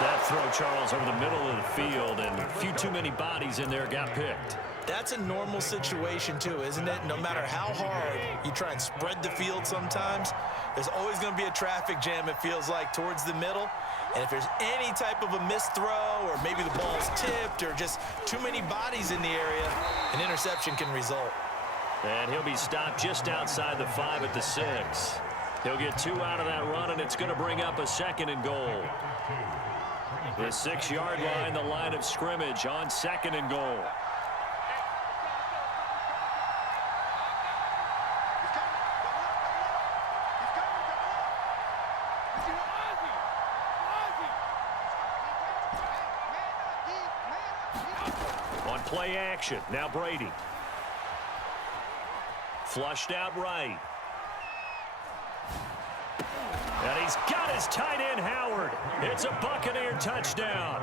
That throw, Charles, over the middle of the field, and a few too many bodies in there got picked. That's a normal situation, too, isn't it? No matter how hard you try and spread the field sometimes, there's always going to be a traffic jam, it feels like, towards the middle. And if there's any type of a missed throw or maybe the ball's tipped or just too many bodies in the area, an interception can result. And he'll be stopped just outside the 5 at the 6. He'll get 2 out of that run, and it's going to bring up a 2nd and goal. The 6-yard line, the line of scrimmage on 2nd and goal. On play action, now Brady. Flushed out right. And he's got his tight end, Howard. It's a Buccaneer touchdown.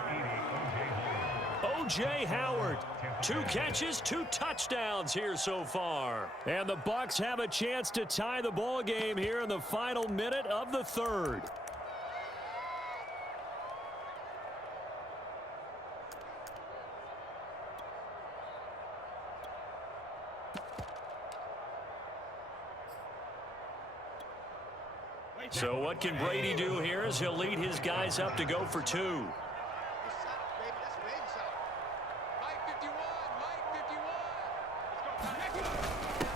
O.J. Howard, 2 catches, 2 touchdowns here so far. And the Bucs have a chance to tie the ball game here in the final minute of the 3rd. So what can Brady do here as he'll lead his guys up to go for 2.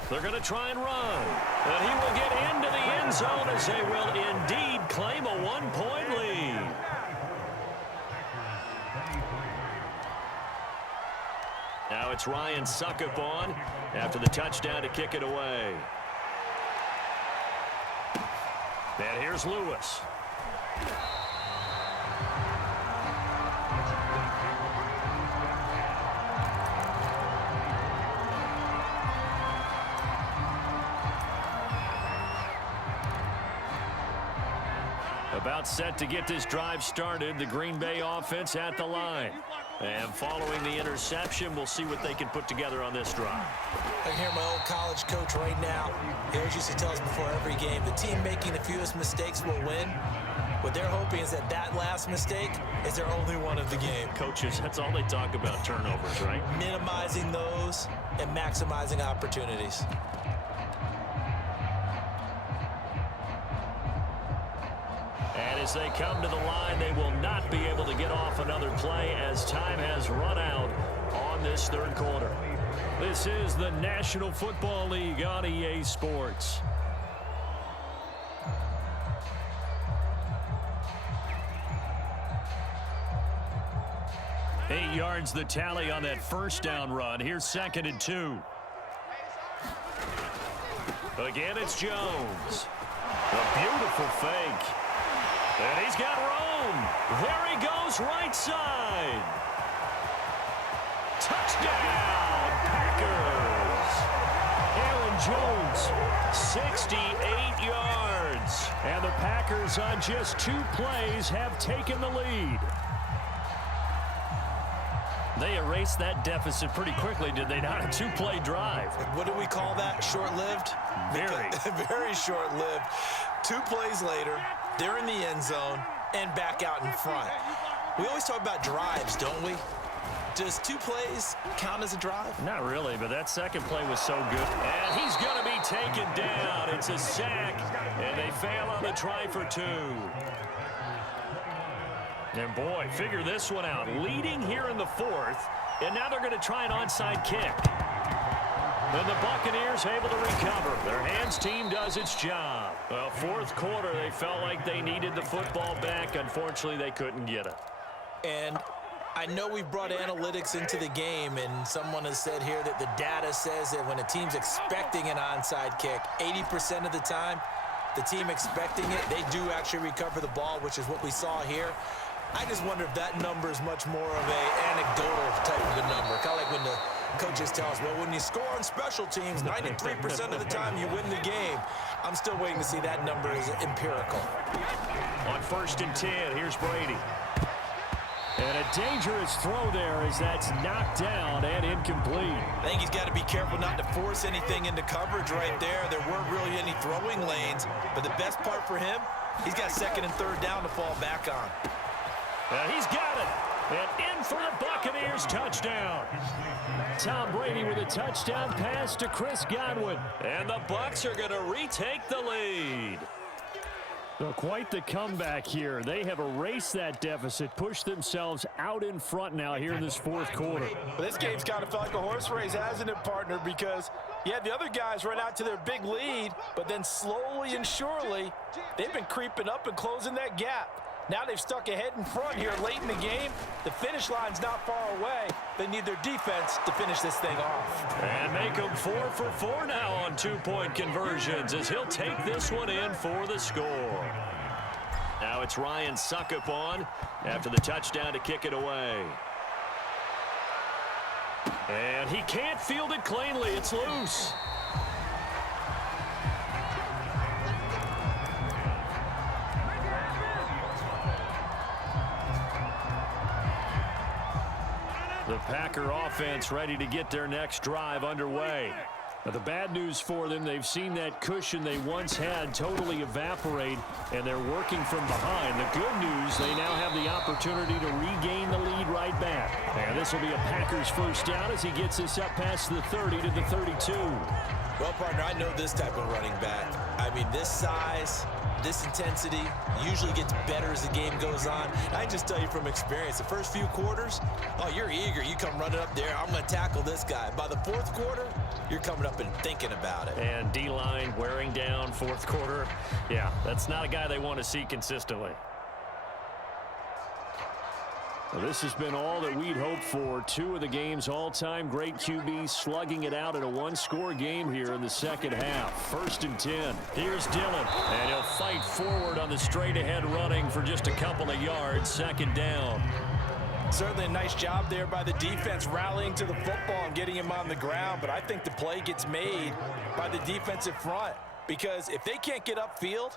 They're going to try and run. And he will get into the end zone as they will indeed claim a 1-point lead. Now it's Ryan Suckup on after the touchdown to kick it away. And here's Lewis. About set to get this drive started, the Green Bay offense at the line. And following the interception, we'll see what they can put together on this drive. I can hear my old college coach right now. He always used to tell us before every game, the team making the fewest mistakes will win. What they're hoping is that that last mistake is their only one of the game. Coaches, that's all they talk about, turnovers, right? Minimizing those and maximizing opportunities. And as they come to the line, they will not be able to get off another play as time has run out on this 3rd quarter. This is the National Football League on EA Sports. Eight yards the tally on that 1st down run. Here's 2nd and 2. Again, it's Jones. A beautiful fake. And he's got room. There he goes, right side. Touchdown, Packers. Aaron Jones, 68 yards. And the Packers on just 2 plays have taken the lead. They erased that deficit pretty quickly, did they not? A 2-play drive. What do we call that? Short-lived? Very. Very short-lived. 2 plays later, they're in the end zone and back out in front. We always talk about drives, don't we? Does 2 plays count as a drive? Not really, but that 2nd play was so good. And he's going to be taken down. It's a sack, and they fail on the try for 2. And boy, figure this one out. Leading here in the 4th, and now they're going to try an onside kick. And the Buccaneers able to recover. Their hands team does its job. Well, 4th quarter, they felt like they needed the football back. Unfortunately, they couldn't get it. And I know we've brought analytics into the game, and someone has said here that the data says that when a team's expecting an onside kick, 80% of the time, the team expecting it, they do actually recover the ball, which is what we saw here. I just wonder if that number is much more of an anecdotal type of a number. Kind of like when the coaches tell us, well, when you score on special teams, 93% of the time you win the game. I'm still waiting to see that number is empirical. On 1st and 10, here's Brady. And a dangerous throw there as that's knocked down and incomplete. I think he's got to be careful not to force anything into coverage right there. There weren't really any throwing lanes, but the best part for him, he's got 2nd and 3rd down to fall back on. And he's got it. And in for the Buccaneers touchdown. Tom Brady with a touchdown pass to Chris Godwin. And the Bucs are going to retake the lead. So quite the comeback here. They have erased that deficit, pushed themselves out in front now here in this fourth quarter. Well, this game's kind of felt like a horse race, hasn't it, partner? Because, yeah, the other guys run out to their big lead, but then slowly and surely, they've been creeping up and closing that gap. Now they've stuck ahead in front here late in the game. The finish line's not far away. They need their defense to finish this thing off. And make them 4 for 4 now on two-point conversions as he'll take this one in for the score. Now it's Ryan Suckup on after the touchdown to kick it away. And he can't field it cleanly. It's loose. The Packer offense ready to get their next drive underway. Now, the bad news for them, they've seen that cushion they once had totally evaporate, and they're working from behind. The good news, they now have the opportunity to regain the lead right back. And this will be a Packers first down as he gets this up past the 30 to the 32. Well, partner, I know this type of running back. I mean, this size, this intensity usually gets better as the game goes on. I just tell you from experience, the first few quarters, oh, you're eager. You come running up there, I'm going to tackle this guy. By the fourth quarter, you're coming up and thinking about it. And D-line wearing down fourth quarter. Yeah, that's not a guy they want to see consistently. Well, this has been all that we'd hoped for. Two of the game's all-time great QBs slugging it out in a one-score game here in the second half. 1st and 10. Here's Dillon, and he'll fight forward on the straight-ahead running for just a couple of yards. 2nd down. Certainly a nice job there by the defense rallying to the football and getting him on the ground, but I think the play gets made by the defensive front. Because if they can't get upfield,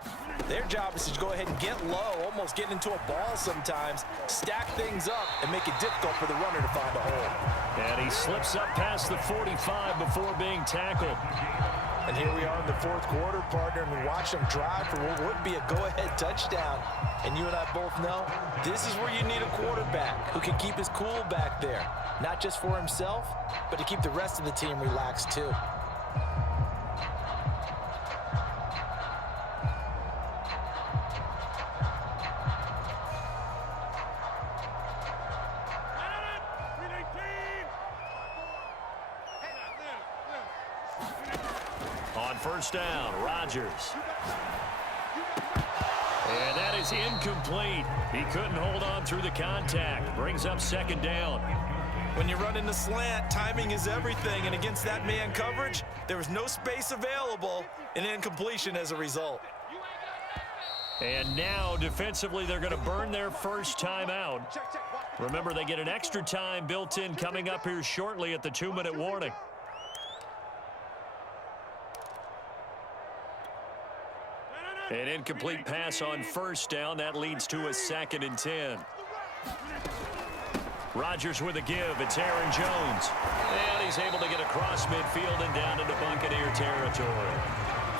their job is to go ahead and get low, almost get into a ball sometimes, stack things up, and make it difficult for the runner to find a hole. And he slips up past the 45 before being tackled. And here we are in the fourth quarter, partner, and we watch them drive for what would be a go-ahead touchdown. And you and I both know this is where you need a quarterback who can keep his cool back there, not just for himself, but to keep the rest of the team relaxed too. On 1st down, Rodgers. And that is incomplete. He couldn't hold on through the contact. Brings up 2nd down. When you run in the slant, timing is everything, and against that man coverage, there was no space available, and incompletion as a result. And now, defensively, they're going to burn their first time out. Remember, they get an extra time built in coming up here shortly at the 2-minute warning. An incomplete pass on 1st down. That leads to a 2nd and 10. Rodgers with a give. It's Aaron Jones. And he's able to get across midfield and down into Buccaneer territory.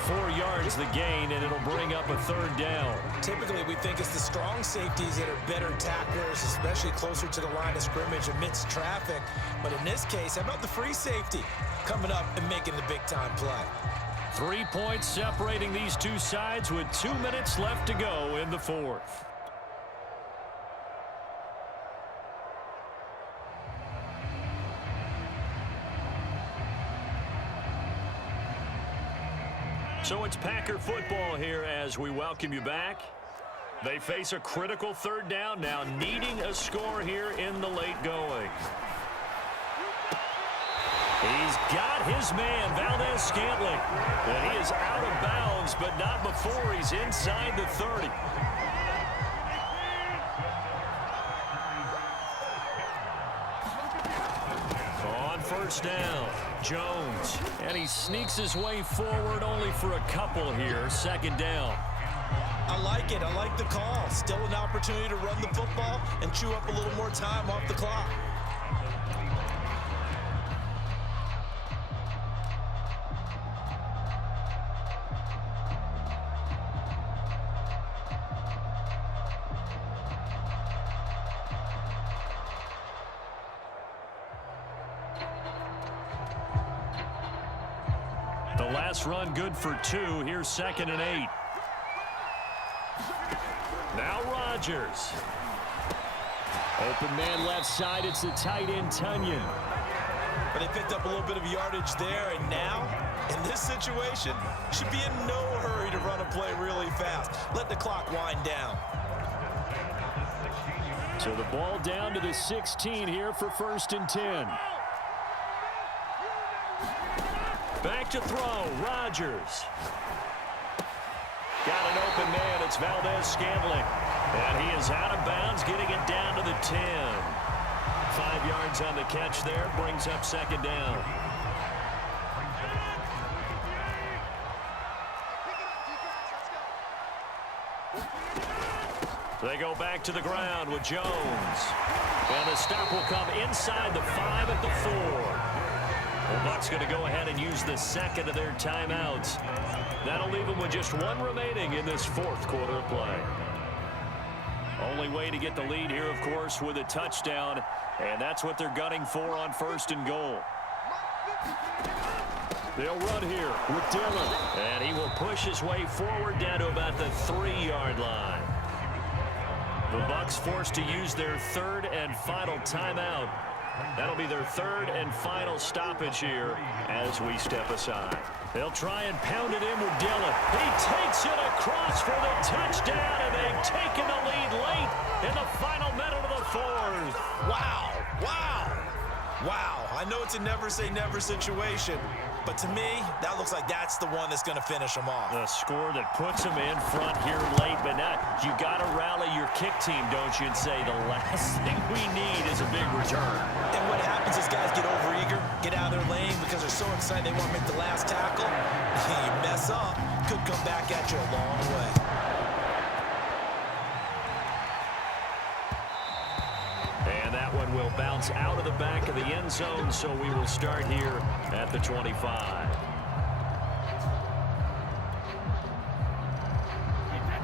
4 yards the gain, and it'll bring up a 3rd down. Typically, we think it's the strong safeties that are better tacklers, especially closer to the line of scrimmage amidst traffic. But in this case, how about the free safety coming up and making the big-time play? 3 points separating these two sides with 2 minutes left to go in the fourth. So it's Packer football here as we welcome you back. They face a critical 3rd down now, needing a score here in the late going. He's got his man, Valdez-Scantling. And he is out of bounds, but not before he's inside the 30. On 1st down, Jones. And he sneaks his way forward only for a couple here. 2nd down. I like it. I like the call. Still an opportunity to run the football and chew up a little more time off the clock. pass run good for 2. Here's 2nd and 8. Now Rodgers. Open man left side. It's the tight end, Tunyon. But they picked up a little bit of yardage there, and now, in this situation, should be in no hurry to run a play really fast. Let the clock wind down. So the ball down to the 16 here for 1st and 10. Back to throw, Rodgers. Got an open man, it's Valdez-Scantling. And he is out of bounds, getting it down to the 10. 5 yards on the catch there, brings up 2nd down. They go back to the ground with Jones. And the stop will come inside the 5 at the 4. The Bucs going to go ahead and use the 2nd of their timeouts. That'll leave them with just 1 remaining in this 4th quarter of play. Only way to get the lead here, of course, with a touchdown. And that's what they're gunning for on 1st and goal. They'll run here with Dillon. And he will push his way forward down to about the 3-yard line. The Bucs forced to use their 3rd and final timeout. That'll be their 3rd and final stoppage here as we step aside. They'll try and pound it in with Dillon. He takes it across for the touchdown, and they've taken the lead late in the final minute of the 4th. Wow, wow, wow. I know it's a never-say-never situation, but to me, that looks like that's the one that's going to finish them off. The score that puts them in front here late, but now you got to rally your kick team, don't you, and say the last thing we need is a big return. And what happens is guys get overeager, get out of their lane because they're so excited they want to make the last tackle. You mess up, could come back at you a long way. And that one will bounce out of the back of the end zone, so we will start here at the 25.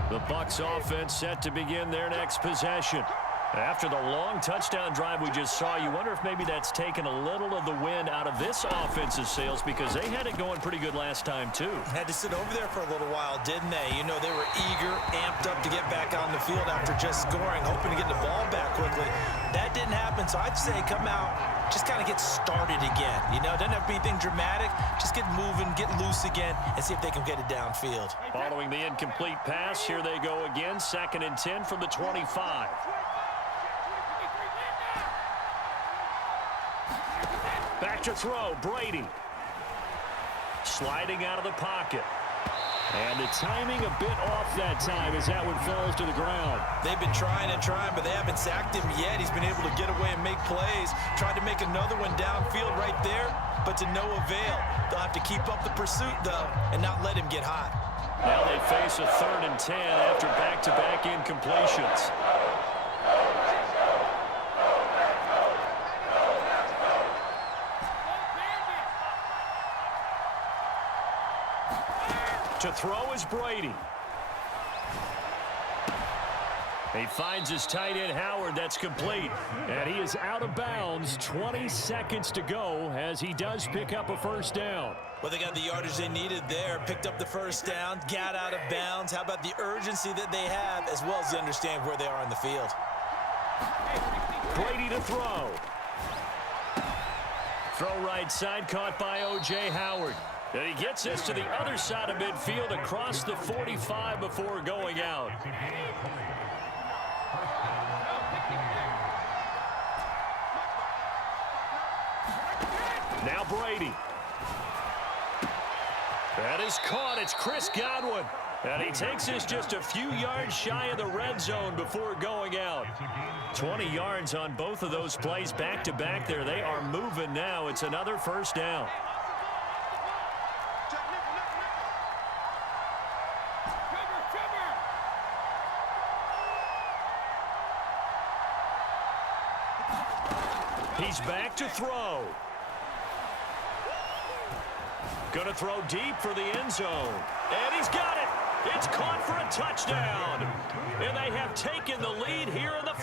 The Bucs offense set to begin their next possession. After the long touchdown drive we just saw, you wonder if maybe that's taken a little of the wind out of this offense's sails, because they had it going pretty good last time, too. Had to sit over there for a little while, didn't they? You know, they were eager, amped up to get back on the field after just scoring, hoping to get the ball back quickly. That didn't happen, so I'd say come out, just kind of get started again. You know, doesn't have to be anything dramatic. Just get moving, get loose again, and see if they can get it downfield. Following the incomplete pass, here they go again, 2nd and 10 from the 25. Back to throw, Brady. Sliding out of the pocket. And the timing a bit off that time as that one falls to the ground. They've been trying and trying, but they haven't sacked him yet. He's been able to get away and make plays. Tried to make another one downfield right there, but to no avail. They'll have to keep up the pursuit, though, and not let him get hot. Now they face a 3rd and 10 after back-to-back incompletions. To throw is Brady. He finds his tight end, Howard. That's complete. And he is out of bounds. 20 seconds to go as he does pick up a 1st down. Well, they got the yardage they needed there. Picked up the 1st down. Got out of bounds. How about the urgency that they have, as well as they understand where they are in the field. Brady to throw. Throw right side, caught by O.J. Howard. And he gets this to the other side of midfield across the 45 before going out. Now Brady. That is caught. It's Chris Godwin. And he takes this just a few yards shy of the red zone before going out. 20 yards on both of those plays back-to-back there. They are moving now. It's another 1st down. He's back to throw. Going to throw deep for the end zone. And he's got it. It's caught for a touchdown. And they have taken the lead here in the